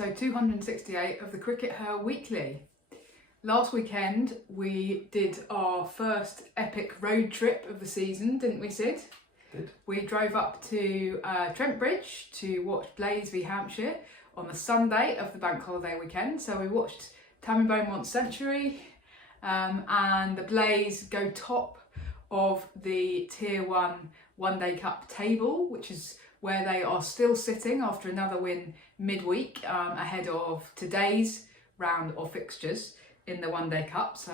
episode 268 of the CRICKETher Weekly. Last weekend we did our first epic road trip of the season, didn't we, Sid? Did. We drove up to Trent Bridge to watch Blaze v Hampshire on the Sunday of the bank holiday weekend. So we watched Tammy Beaumont's century and the Blaze go top of the Tier 1 One Day Cup table, which is where they are still sitting after another win midweek ahead of today's round of fixtures in the One Day Cup. So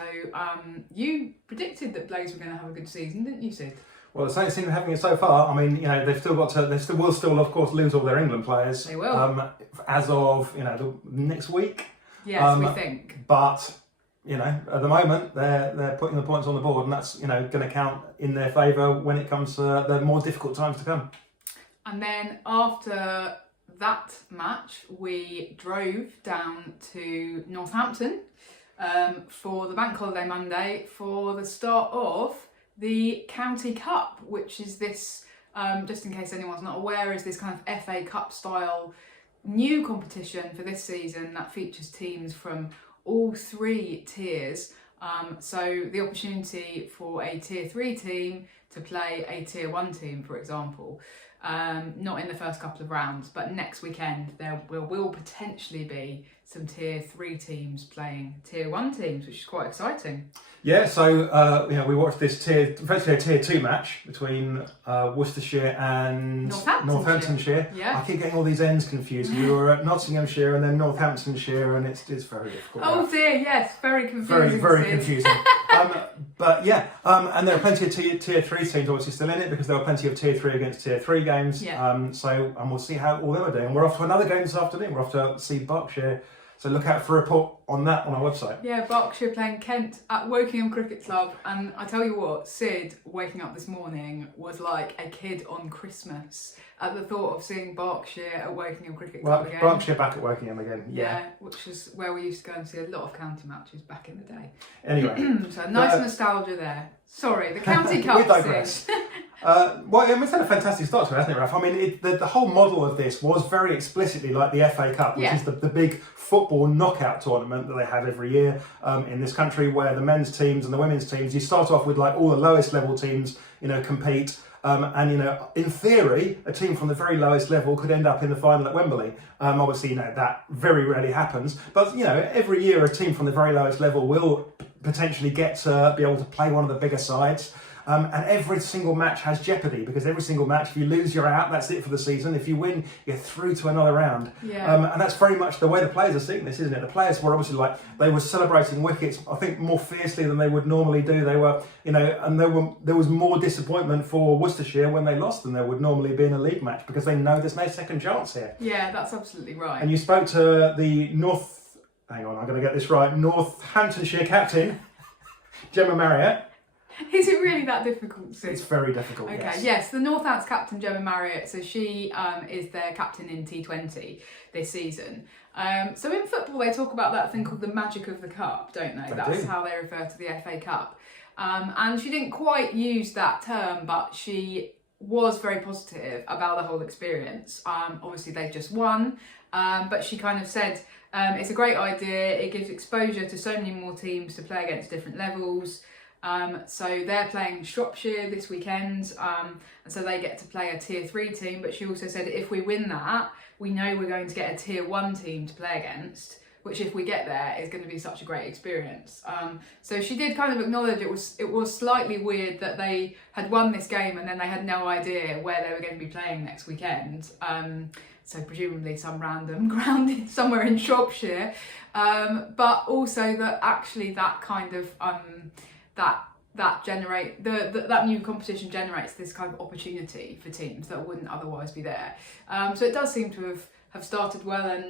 you predicted that Blaze were going to have a good season, didn't you, Sid? Well, the Saints seem to be having it so far. I mean, they've still got to, will still, of course, lose all their England players. They will. As of, the next week. Yes, we think. But, at the moment, they're putting the points on the board, and that's, going to count in their favour when it comes to the more difficult times to come. And then after that match, we drove down to Northampton for the Bank Holiday Monday for the start of the County Cup, which is this, just in case anyone's not aware, is this kind of FA Cup style new competition for this season that features teams from all three tiers. So the opportunity for a Tier 3 team to play a Tier 1 team, for example. Not in the first couple of rounds, but next weekend there will potentially be some Tier 3 teams playing Tier 1 teams, which is quite exciting. Yeah, so we watched this effectively a Tier 2 match between Worcestershire and Northamptonshire. Yeah. I keep getting all these ends confused. We were at Nottinghamshire and then Northamptonshire, and it's very difficult. Oh dear, yes, very confusing. Very confusing. But yeah, and there are plenty of Tier 3 teams obviously still in it, because there were plenty of Tier 3 against Tier 3 games. Yeah. And we'll see how all them are doing. We're off to another game this afternoon. We're off to see Berkshire. So look out for a report on that on our website. Yeah, Berkshire playing Kent at Wokingham Cricket Club. And I tell you what, Sid waking up this morning was like a kid on Christmas at the thought of seeing Berkshire at Wokingham Cricket Club again. Berkshire back at Wokingham again, yeah. Which is where we used to go and see a lot of county matches back in the day. Anyway. So nice nostalgia there. Sorry, the County Cup. We digress. It's had a fantastic start to it, hasn't it, Ralph? I mean, the whole model of this was very explicitly like the FA Cup, which is the big football knockout tournament that they have every year in this country, where the men's teams and the women's teams, you start off with like all the lowest level teams, compete. In theory, a team from the very lowest level could end up in the final at Wembley. Obviously, that very rarely happens. But, every year a team from the very lowest level will potentially get to be able to play one of the bigger sides. And every single match has jeopardy, because every single match, if you lose, you're out. That's it for the season. If you win, you're through to another round. Yeah. And that's very much the way the players are seeing this, isn't it? The players were obviously they were celebrating wickets, I think, more fiercely than they would normally do. They were, and there was more disappointment for Worcestershire when they lost than there would normally be in a league match, because they know there's no second chance here. Yeah, that's absolutely right. And you spoke to the I'm going to get this right, Northamptonshire captain, Gemma Marriott. Is it really that difficult? It's very difficult, okay, yes. Yes, the Northants captain, Gemma Marriott, so she is their captain in T20 this season. So in football, they talk about that thing called the magic of the cup, don't they? That's how they refer to the FA Cup. And she didn't quite use that term, but she was very positive about the whole experience. Obviously, they've just won, but she kind of said it's a great idea. It gives exposure to so many more teams to play against different levels. So they're playing Shropshire this weekend, and so they get to play a Tier 3 team, but she also said if we win that, we know we're going to get a Tier 1 team to play against, which if we get there is going to be such a great experience. So she did kind of acknowledge it was slightly weird that they had won this game and then they had no idea where they were going to be playing next weekend. So presumably some random ground somewhere in Shropshire, but also that actually that kind of that new competition generates this kind of opportunity for teams that wouldn't otherwise be there. So it does seem to have started well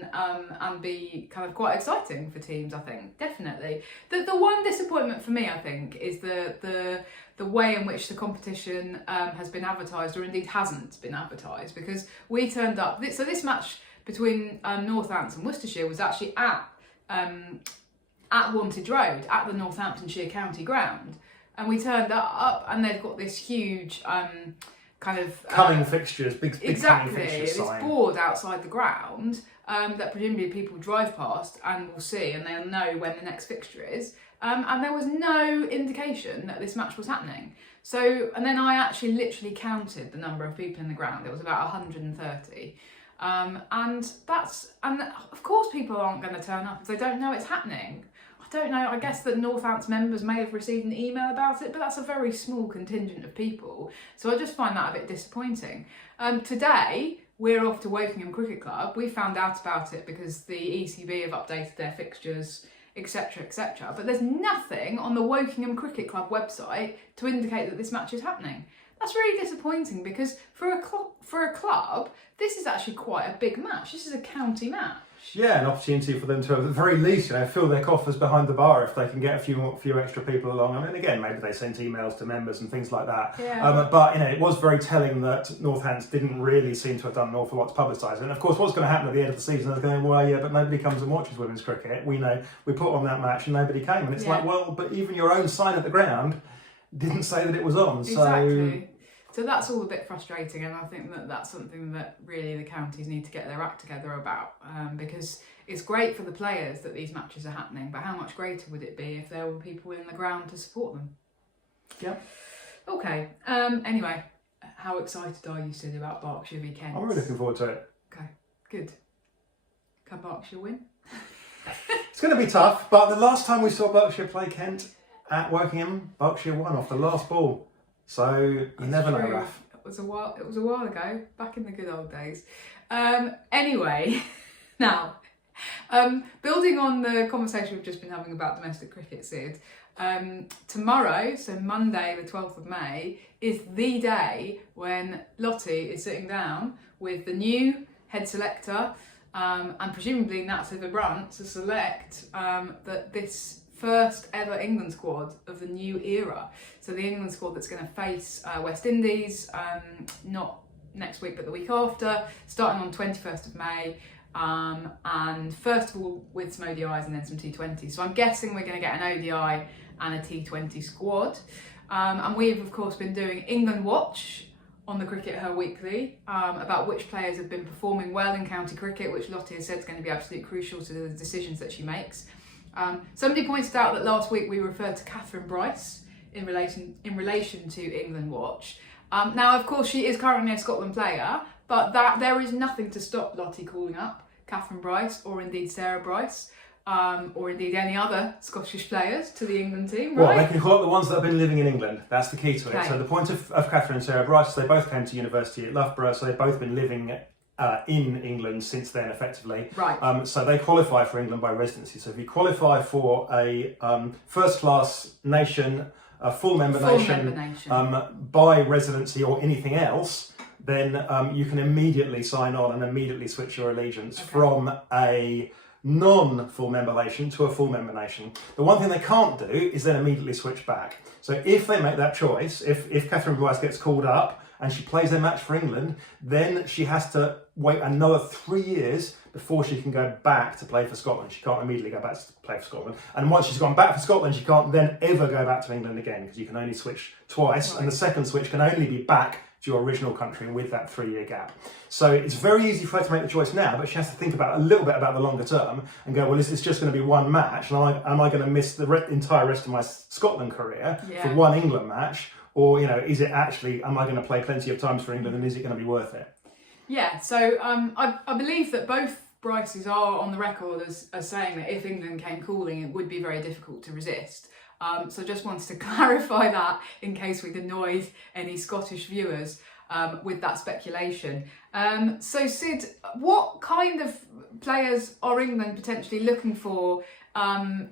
and be kind of quite exciting for teams, I think, definitely. The one disappointment for me, I think, is the way in which the competition has been advertised, or indeed hasn't been advertised, because we turned up. So this match between Northants and Worcestershire was actually at Wantage Road, at the Northamptonshire County Ground, and we turned up and they've got this huge kind of coming fixtures, big exactly coming fixtures this sign. board outside the ground that presumably people drive past and will see, and they'll know when the next fixture is. And there was no indication that this match was happening. So, and then I actually literally counted the number of people in the ground. It was about 130. And of course people aren't going to turn up if they don't know it's happening. I don't know, I guess that Northants members may have received an email about it, but that's a very small contingent of people. So I just find that a bit disappointing. Today, we're off to Wokingham Cricket Club. We found out about it because the ECB have updated their fixtures, etc, etc. But there's nothing on the Wokingham Cricket Club website to indicate that this match is happening. That's really disappointing because for a club, this is actually quite a big match. This is a county match. Yeah, an opportunity for them to, at the very least, fill their coffers behind the bar if they can get a few extra people along. I mean, again, maybe they sent emails to members and things like that. Yeah. But it was very telling that Northants didn't really seem to have done an awful lot to publicise it. And of course, what's going to happen at the end of the season is going, well, yeah, but nobody comes and watches women's cricket. We know we put on that match and nobody came, and it's like, well, but even your own sign at the ground didn't say that it was on. Exactly. So that's all a bit frustrating, and I think that that's something that really the counties need to get their act together about, because it's great for the players that these matches are happening, but how much greater would it be if there were people in the ground to support them? Yeah. Okay. Anyway, how excited are you, Sid, about Berkshire v Kent? I'm really looking forward to it. Okay, good. Can Berkshire win? It's going to be tough, but the last time we saw Berkshire play Kent at Wokingham, Berkshire won off the last ball. So you never know, Raf. It was a while ago, back in the good old days. Anyway, now, building on the conversation we've just been having about domestic cricket, Sid, tomorrow, so Monday the 12th of May, is the day when Lottie is sitting down with the new head selector and presumably Nat Sither-Brunt to select that this first ever England squad of the new era. So the England squad that's going to face West Indies, not next week but the week after, starting on 21st of May, and first of all with some ODIs and then some T20s. So I'm guessing we're going to get an ODI and a T20 squad. And we've of course been doing England Watch on the CRICKETher Weekly about which players have been performing well in county cricket, which Lottie has said is going to be absolutely crucial to the decisions that she makes. Somebody pointed out that last week we referred to Catherine Bryce in relation to England Watch. Now, of course, she is currently a Scotland player, but there is nothing to stop Lottie calling up Catherine Bryce or indeed Sarah Bryce, or indeed any other Scottish players to the England team, right? Well, they can call up the ones that have been living in England. That's the key to it. Okay. So the point of Catherine and Sarah Bryce, they both came to university at Loughborough, so they've both been living in England since then, effectively. Right. So they qualify for England by residency. So if you qualify for a first-class nation, a full member nation, by residency or anything else, then you can immediately sign on and immediately switch your allegiance from a non-full member nation to a full member nation. The one thing they can't do is then immediately switch back. So if they make that choice, if Catherine Bryce gets called up and she plays a match for England, then she has to wait another 3 years before she can go back to play for Scotland. She can't immediately go back to play for Scotland. And once she's gone back for Scotland, she can't then ever go back to England again, because you can only switch twice, right. And the second switch can only be back to your original country with that 3-year gap. So it's very easy for her to make the choice now, but she has to think about a little bit about the longer term and go, well, is this just going to be one match? And am I going to miss the entire rest of my Scotland career for one England match? Or, is it actually, am I going to play plenty of times for England, and is it going to be worth it? Yeah, so I believe that both Bryces are on the record as saying that if England came calling, it would be very difficult to resist. So just wanted to clarify that in case we'd annoyed any Scottish viewers with that speculation. So Sid, what kind of players are England potentially looking for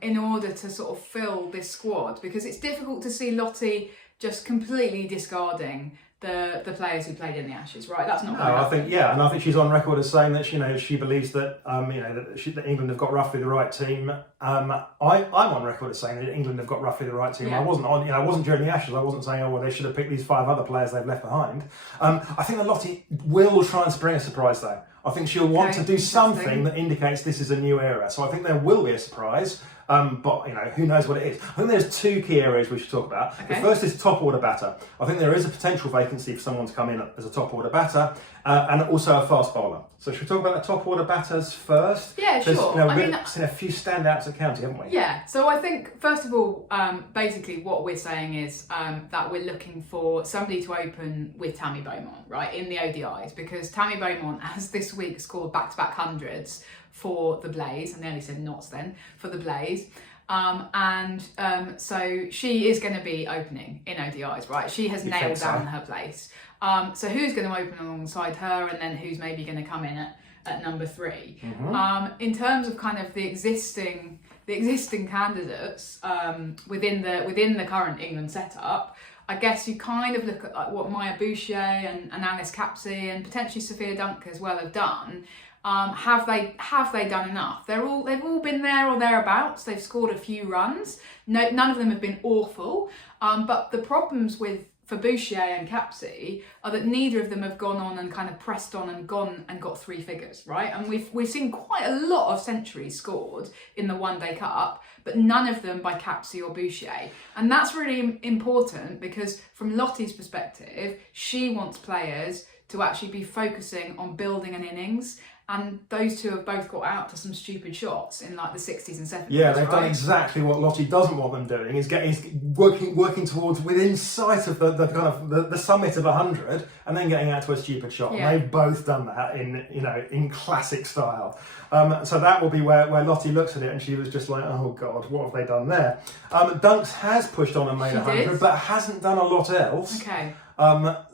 in order to sort of fill this squad? Because it's difficult to see Lottie just completely discarding the players who played in the Ashes, right? That's not. No, I think she's on record as saying that she believes that that England have got roughly the right team. I'm on record as saying that England have got roughly the right team. Yeah. I wasn't during the Ashes. I wasn't saying, they should have picked these 5 other players they've left behind. I think that Lottie will try and spring a surprise though. I think she'll want to do something that indicates this is a new era. So I think there will be a surprise. But who knows what it is. I think there's two key areas we should talk about. Okay. The first is top order batter. I think there is a potential vacancy for someone to come in as a top order batter, and also a fast bowler. So should we talk about the top order batters first? Yeah, sure. We've seen a few standouts at county, haven't we? Yeah, so I think, first of all, basically what we're saying is that we're looking for somebody to open with Tammy Beaumont, right, in the ODIs, because Tammy Beaumont has this week scored back-to-back hundreds for the Blaze. I nearly said knots then, for the Blaze. So she is going to be opening in ODIs, right? She has nailed down her place. So who's going to open alongside her, and then who's maybe going to come in at number 3? In terms of kind of the existing candidates within the current England setup, I guess you kind of look at what Maya Boucher and Alice Capsey and potentially Sophia Dunk as well have done. Have they done enough? They've all been there or thereabouts. They've scored a few runs. No, none of them have been awful. But the problems for Boucher and Capsey are that neither of them have gone on and kind of pressed on and gone and got 3 figures, right? And we've seen quite a lot of centuries scored in the One Day Cup, but none of them by Capsey or Boucher. And that's really important because from Lottie's perspective, she wants players to actually be focusing on building an innings. And those two have both got out to some stupid shots in like the 60s and 70s. Yeah, they've done exactly what Lottie doesn't want them doing. Is working towards within sight of the kind of the summit of 100, and then getting out to a stupid shot. Yeah. And they've both done that in classic style. So that will be where Lottie looks at it, and she was just like, oh God, what have they done there? Dunks has pushed on and made 100, but hasn't done a lot else. Okay.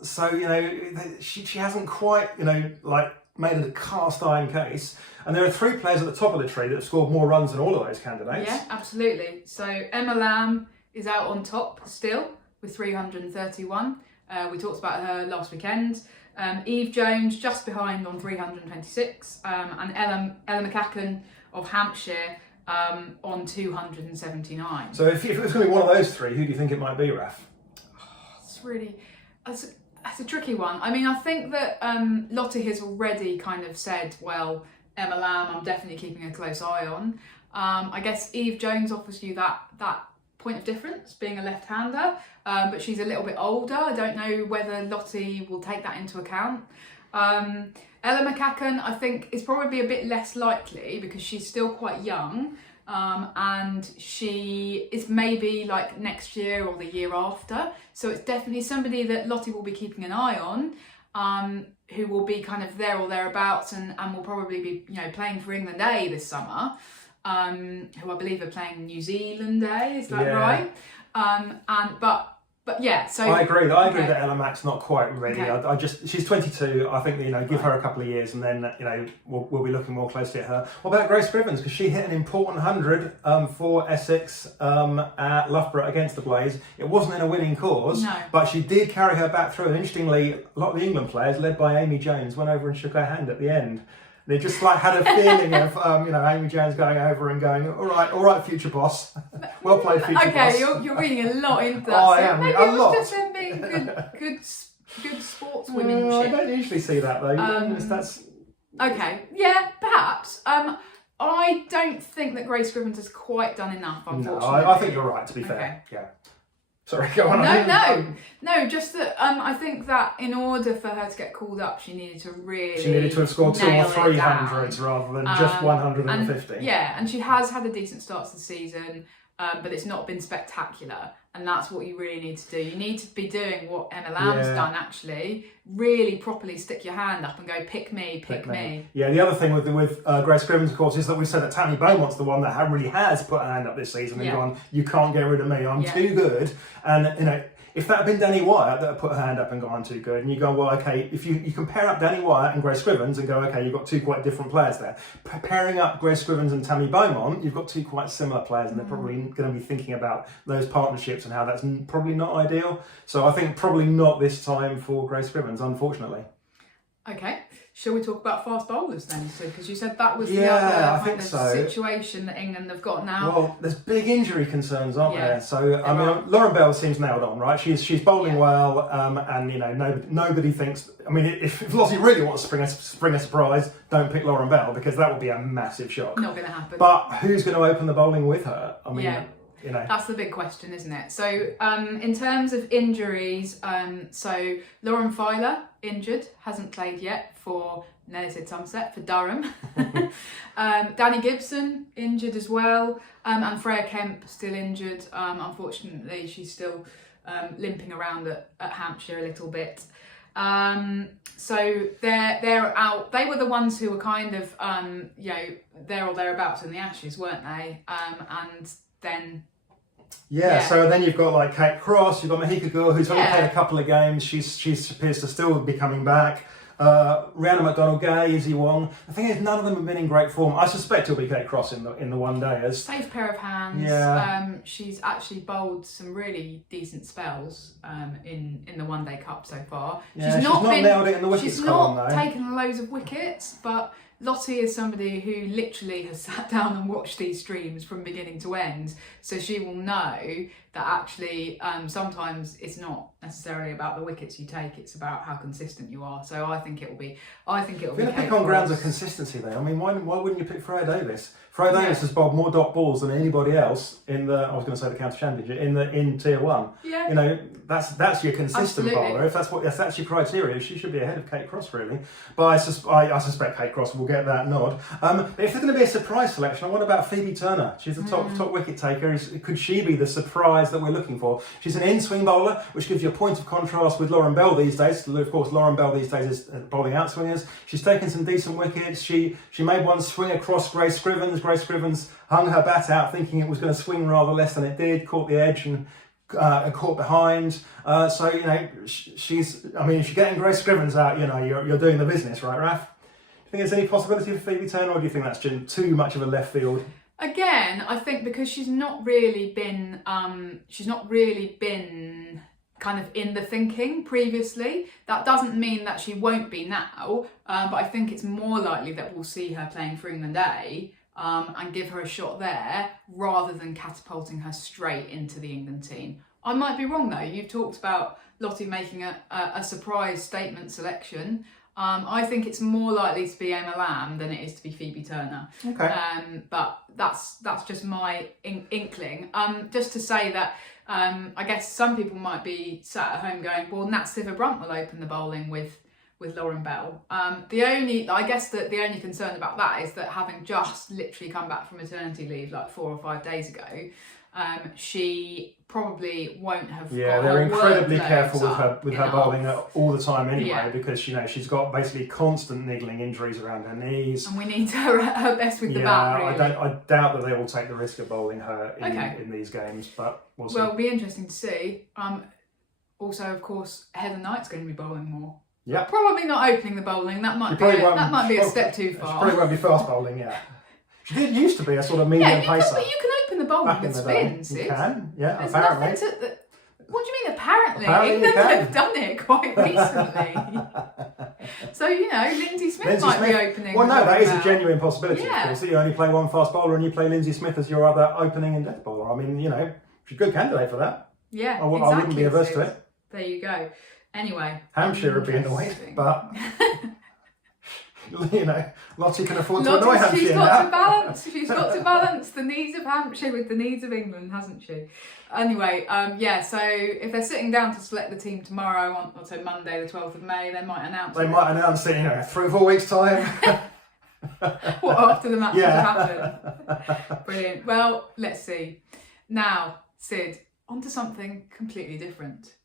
So she hasn't quite made a cast iron case, and there are 3 players at the top of the tree that have scored more runs than all of those candidates. Yeah, absolutely. So Emma Lamb is out on top still with 331. We talked about her last weekend. Eve Jones just behind on 326, and Ella McCacken of Hampshire on 279. So if it was going to be one of those 3, who do you think it might be, Raf? That's a tricky one. I mean, I think that Lottie has already kind of said, well, Emma Lamb, I'm definitely keeping a close eye on. I guess Eve Jones offers you that point of difference, being a left-hander, but she's a little bit older. I don't know whether Lottie will take that into account. Ella McCacken, I think, is probably a bit less likely because she's still quite young. And she is maybe like next year or the year after. So it's definitely somebody that Lottie will be keeping an eye on, who will be kind of there or thereabouts and will probably be, playing for England A this summer, who I believe are playing New Zealand A, is that right? But yeah, so I agree. I agree that Ella Mac's not quite ready. Okay. She's 22. I think give her a couple of years, and then we'll be looking more closely at her. What about Grace Scrivens? Because she hit an important 100 for Essex at Loughborough against the Blaze. It wasn't in a winning cause, but she did carry her back through. And interestingly, a lot of the England players, led by Amy Jones, went over and shook her hand at the end. They just had a feeling of Amy Jones going over and going, all right, future boss, well played, future boss. Okay, you're reading a lot into that. I am maybe a lot. It was just them being good sportswomanship. I don't usually see that though. That's okay. Yeah, perhaps. I don't think that Grace Scrivens has quite done enough. Unfortunately, no, I think you're right. To be fair, yeah. Sorry, go on. No. Just that I think that in order for her to get called up, she needed to have scored 2 or 300s rather than just 150. Yeah, and she has had a decent start to the season, but it's not been spectacular. And that's what you really need to do. You need to be doing what Emma Lamb's done, actually. Really properly stick your hand up and go, pick me. Yeah, the other thing with Grace Scrivens, of course, is that we've said that Tammy Beaumont's the one that really has put her hand up this season and gone, you can't get rid of me, I'm too good. And, if that had been Danny Wyatt that had put her hand up and gone, I'm too good, and you go, well, okay, if you compare up Danny Wyatt and Grace Scrivens and go, okay, you've got 2 quite different players there. Pairing up Grace Scrivens and Tammy Beaumont, you've got 2 quite similar players, and they're probably going to be thinking about those partnerships and how that's probably not ideal. So I think probably not this time for Grace Scrivens, unfortunately. Okay. Shall we talk about fast bowlers then? Because you said that was the I other think kind of so. situation that England have got now. Well, there's big injury concerns, aren't there? So I mean, Lauren Bell seems nailed on, right? She's bowling well, and you know, nobody thinks. I mean, if Lottie really wants to spring a surprise, don't pick Lauren Bell, because that would be a massive shock. Not going to happen. But who's going to open the bowling with her? I mean, you know, that's the big question, isn't it? So in terms of injuries, so Lauren Filer injured, hasn't played yet for Somerset, for Durham. Danny Gibson injured as well, and Freya Kemp still injured. Unfortunately, she's still limping around at Hampshire a little bit. So they're out. They were the ones who were kind of there or thereabouts in the Ashes, weren't they? And then so then you've got like Kate Cross, you've got Mahika Gur, who's only played a couple of games. She appears to still be coming back. Rhiannon McDonald-Gay, Izzy Wong. The thing is, none of them have been in great form. I suspect it'll be Kate Cross in the one dayers. Safe pair of hands. She's actually bowled some really decent spells in the One Day Cup so far. Yeah, she's not nailed it in the wickets column, though. She's not taken loads of wickets, but Lottie is somebody who literally has sat down and watched these streams from beginning to end, so she will know that actually sometimes it's not necessarily about the wickets you take, it's about how consistent you are. So I think it'll be. If you're going to pick on grounds of consistency, then I mean, why wouldn't you pick Freya Davis? Freya Davis has bowled more dot balls than anybody else in the. I was going to say the county championship in Tier 1. Yeah. You know, that's your consistent Absolutely. bowler. If that's your criteria, she should be ahead of Kate Cross, really. But I suspect Kate Cross will get that nod. But if there's going to be a surprise selection, what about Phoebe Turner? She's the top wicket taker. Could she be the surprise that we're looking for? She's an in-swing bowler, which gives you a point of contrast with Lauren Bell these days. Of course, Lauren Bell these days is bowling outswingers. She's taken some decent wickets. She made one swing across Grace Scrivens. Grace Scrivens hung her bat out thinking it was going to swing rather less than it did, caught the edge and caught behind. So, you know, she's, I mean, if you're getting Grace Scrivens out, you know, you're doing the business, right, Raf? Do you think there's any possibility for Phoebe Turner, or do you think that's too much of a left field? Again, I think because she's not really been kind of in the thinking previously. That doesn't mean that she won't be now, but I think it's more likely that we'll see her playing for England A and give her a shot there rather than catapulting her straight into the England team. I might be wrong though. You've talked about Lottie making a surprise statement selection. I think it's more likely to be Emma Lamb than it is to be Phoebe Turner. Okay. But that's just my inkling. Just to say that I guess some people might be sat at home going, well, Nat Sciver-Brunt will open the bowling with Lauren Bell. The only concern about that is that having just literally come back from maternity leave like 4 or 5 days ago, she probably won't have. Yeah, they're incredibly careful with her bowling all the time anyway, because you know she's got basically constant niggling injuries around her knees, and we need her at her best with the bat. Really. I doubt that they will take the risk of bowling her in these games, but we'll see. Well, it'll be interesting to see. Also, of course, Heather Knight's going to be bowling more. Yeah, probably not opening the bowling. That might be a step too far. She probably won't be fast bowling. Yeah, she did used to be a sort of medium pacer. But you can open the bowling with spins. You can, yeah. There's apparently. What do you mean apparently? Apparently England have done it quite recently. So, you know, Lindsay Smith might be opening. Well, no, that is a genuine possibility, of course, that you only play one fast bowler and you play Lindsay Smith as your other opening and death bowler. I mean, you know, she's a good candidate for that. Yeah, I wouldn't be averse to it. There you go. Anyway. Hampshire would be annoyed, but... You know, Lottie can afford to annoy Hampshire. She's got to balance the needs of Hampshire with the needs of England, hasn't she? Anyway, so if they're sitting down to select the team tomorrow, on Monday, the 12th of May, they might announce it, you know, 3 or 4 weeks' time. What, after the matches have happened? Brilliant. Well, let's see. Now, Sid, on to something completely different.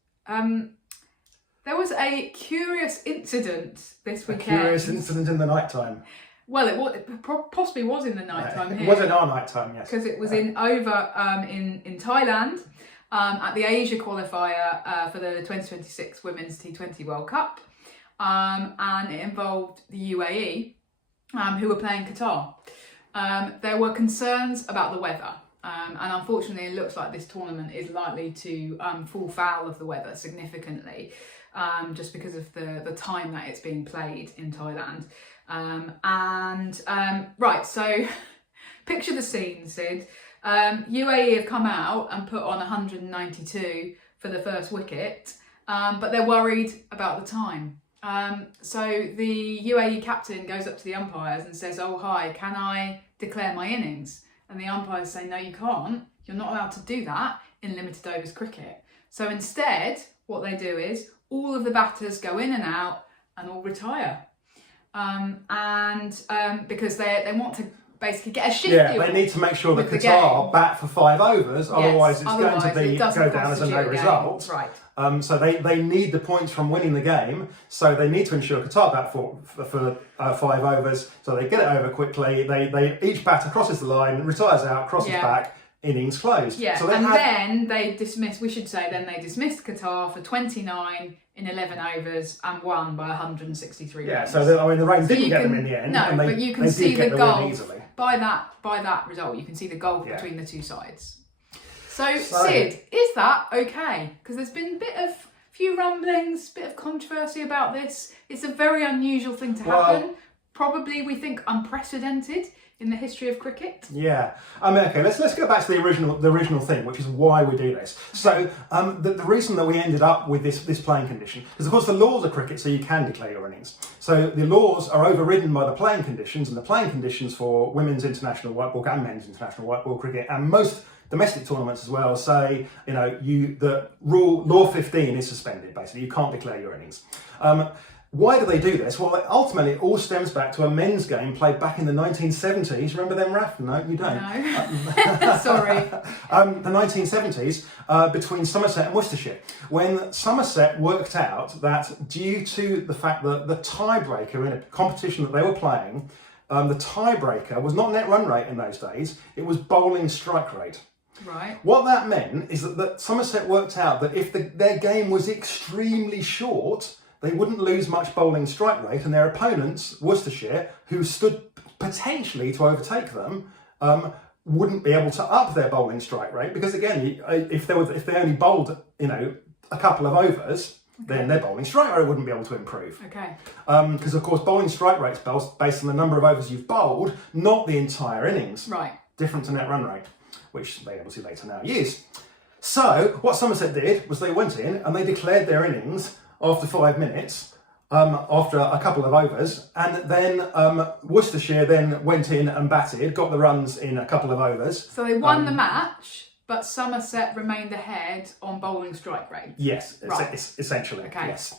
There was a curious incident this weekend. A curious incident in the night time. Well, it possibly was in the night time here. It was in our night time, yes. Because it was in Thailand at the Asia qualifier for the 2026 Women's T20 World Cup. And it involved the UAE, who were playing Qatar. There were concerns about the weather. And unfortunately, it looks like this tournament is likely to fall foul of the weather significantly, just because of the time that it's being played in Thailand. Right, so picture the scene, Sid. UAE have come out and put on 192 for the first wicket, but they're worried about the time. So the UAE captain goes up to the umpires and says, "Oh, hi, can I declare my innings?" And the umpires say, "No, you can't. You're not allowed to do that in limited overs cricket." So instead, what they do is all of the batters go in and out and all retire. Because they want to basically get a shift. Yeah, they need to make sure that Qatar bat for 5 overs, otherwise it's going to go down as a no result. Right. So they need the points from winning the game, so they need to ensure Qatar bat for 5 overs, so they get it over quickly, they each batter crosses the line, retires out, crosses back, innings closed. Yeah, so then they dismissed Qatar for 29 in 11 overs and won by 163 runs. So the rain didn't get them in the end. No, and but you can see the gulf by that result. You can see the gulf between the two sides. So Sid, is that okay? Because there's been few rumblings, bit of controversy about this. It's a very unusual thing to happen. Probably, we think, unprecedented in the history of cricket. Yeah, okay. Let's go back to the original thing, which is why we do this. So the reason that we ended up with this playing condition is, of course, the laws of cricket, so you can declare your innings. So the laws are overridden by the playing conditions, and the playing conditions for women's international white ball and men's international white ball cricket, and most domestic tournaments as well, say law 15 is suspended. Basically, you can't declare your innings. Why do they do this? Well, ultimately, it all stems back to a men's game played back in the 1970s. Remember them, Raf? No, you don't. No. Sorry. The 1970s between Somerset and Worcestershire, when Somerset worked out that due to the fact that the tiebreaker in a competition that they were playing, the tiebreaker was not net run rate in those days, it was bowling strike rate. Right. What that meant is that Somerset worked out that if their game was extremely short, they wouldn't lose much bowling strike rate, and their opponents, Worcestershire, who stood potentially to overtake them, wouldn't be able to up their bowling strike rate, because again, if they only bowled a couple of overs, then their bowling strike rate wouldn't be able to improve. Okay. Because of course, bowling strike rate's based on the number of overs you've bowled, not the entire innings. Right. Different to net run rate, which they obviously later now use. So what Somerset did was they went in and they declared their innings after 5 minutes, after a couple of overs, and then Worcestershire then went in and batted, got the runs in a couple of overs. So they won the match, but Somerset remained ahead on bowling strike rate. Yes, right. Essentially. Okay. Yes.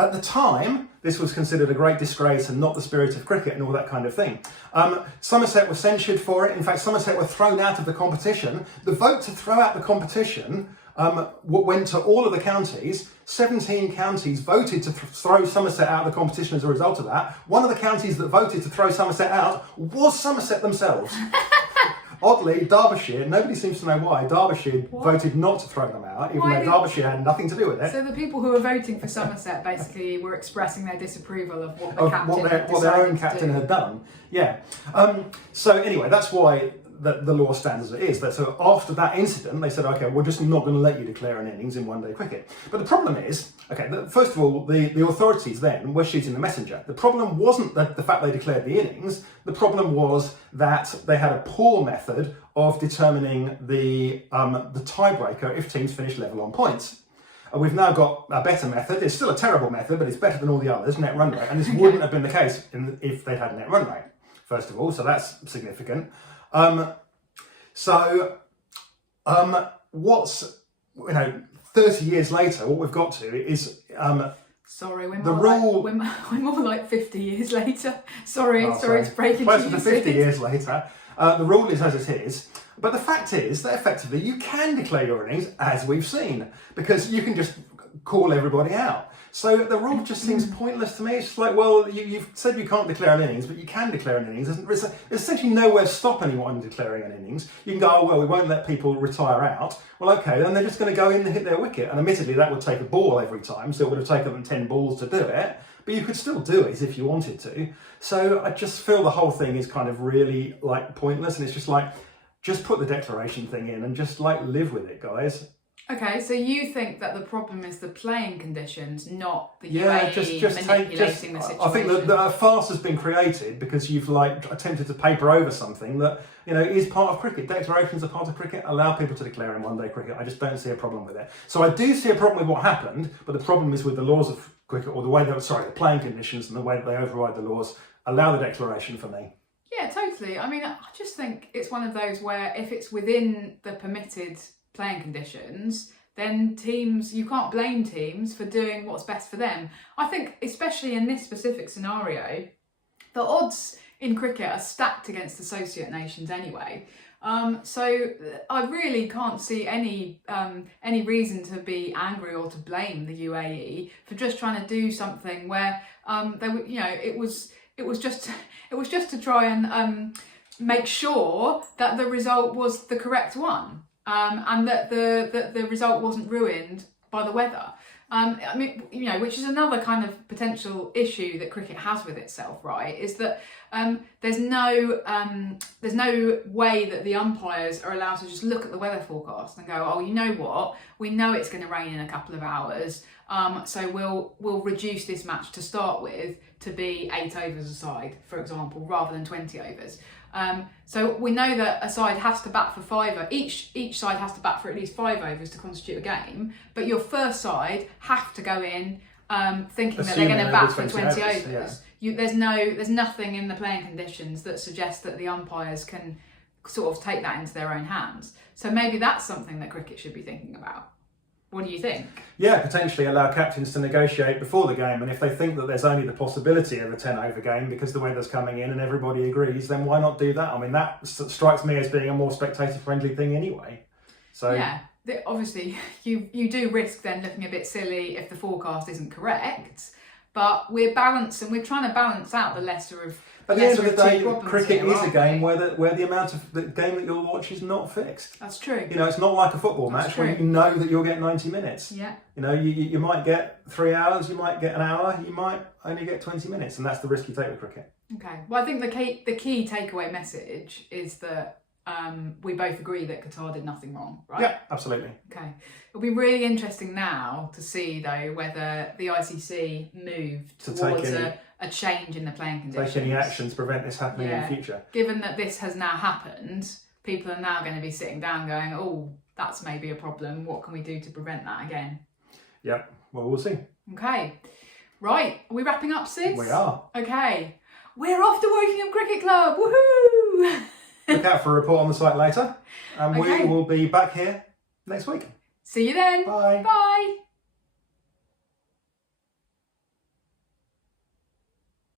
At the time, this was considered a great disgrace and not the spirit of cricket and all that kind of thing. Somerset were censured for it. In fact, Somerset were thrown out of the competition. The vote to throw out the competition went to all of the counties. 17 counties voted to throw Somerset out of the competition as a result of that. One of the counties that voted to throw Somerset out was Somerset themselves. Oddly, Derbyshire, nobody seems to know why, Derbyshire voted not to throw them out, even though Derbyshire had nothing to do with it. So the people who were voting for Somerset basically were expressing their disapproval of what their own captain had done. Yeah. So anyway, that's why the law stands as it is. So after that incident, they said, okay, we're just not going to let you declare an innings in one-day cricket. But the problem is, first of all, the authorities then were shooting the messenger. The problem wasn't the fact they declared the innings. The problem was that they had a poor method of determining the tiebreaker if teams finish level on points. We've now got a better method. It's still a terrible method, but it's better than all the others, net run rate. And this wouldn't have been the case if they'd had net run rate, first of all. So that's significant. What's 30 years later, what we've got to is sorry, we're more like 50 years later. Sorry to break it to you. Closer to 50 years later, the rule is as it is. But the fact is that effectively you can declare your innings, as we've seen, because you can just call everybody out. So the rule just seems pointless to me. It's like, well, you've said you can't declare an innings, but you can declare an innings. There's essentially nowhere to stop anyone declaring an innings. You can go, oh, well, we won't let people retire out. Well, okay, then they're just going to go in and hit their wicket. And admittedly, that would take a ball every time, so it would have taken them 10 balls to do it. but you could still do it if you wanted to. So I just feel the whole thing is kind of really like pointless, and it's just like, just put the declaration thing in and just like live with it, guys. Okay, so you think that the problem is the playing conditions, not the Yeah, UAE just manipulating the situation? I think that a farce has been created because you've like attempted to paper over something that, you know, is part of cricket. Declarations are part of cricket. Allow people to declare in one-day cricket. I just don't see a problem with it. So I do see a problem with what happened, but the problem is with the laws of cricket, or the way that, the playing conditions and the way that they override the laws. Allow the declaration for me. Yeah, totally. I mean, I just think it's one of those where if it's within the permitted playing conditions, then teams, you can't blame teams for doing what's best for them. I think, especially in this specific scenario, the odds in cricket are stacked against associate nations anyway. So I really can't see any reason to be angry or to blame the UAE for just trying to do something where they were, you know, it was just to try and make sure that the result was the correct one. And that the result wasn't ruined by the weather. I mean, you know, which is another kind of potential issue that cricket has with itself, right? Is that there's no way that the umpires are allowed to just look at the weather forecast and go, oh, you know what? We know it's going to rain in a couple of hours, so we'll reduce this match to start with to be 8 overs a side, for example, rather than 20 overs. So we know that a side has to bat for 5. Each side has to bat for at least 5 overs to constitute a game. But your first side have to go in thinking that they're going to bat for 20 overs. Yeah. There's nothing in the playing conditions that suggests that the umpires can sort of take that into their own hands. So maybe that's something that cricket should be thinking about. What do you think? Yeah, potentially allow captains to negotiate before the game, and if they think that there's only the possibility of a 10-over game because the weather's coming in and everybody agrees, then why not do that? I mean, that strikes me as being a more spectator-friendly thing anyway. So yeah, obviously you do risk then looking a bit silly if the forecast isn't correct, but we're trying to balance out the lesser of. At the end of the day, cricket is a game where the amount of the game that you'll watch is not fixed. That's true. You know, it's not like a football match where you know that you'll get 90 minutes. Yeah. You know, you might get 3 hours, you might get an hour, you might only get 20 minutes, and that's the risk you take with cricket. Okay. Well, I think the key takeaway message is that we both agree that Qatar did nothing wrong, right? Yeah, absolutely. Okay. It'll be really interesting now to see, though, whether the ICC moved towards a change in the playing conditions. Take any action to prevent this happening in the future. Given that this has now happened, people are now going to be sitting down going, oh, that's maybe a problem. What can we do to prevent that again? Yep. Well, we'll see. Okay. Right. Are we wrapping up, Sis? We are. Okay. We're off to Wokingham Cricket Club. Woohoo! Look out for a report on the site later. And we will be back here next week. See you then. Bye. Bye.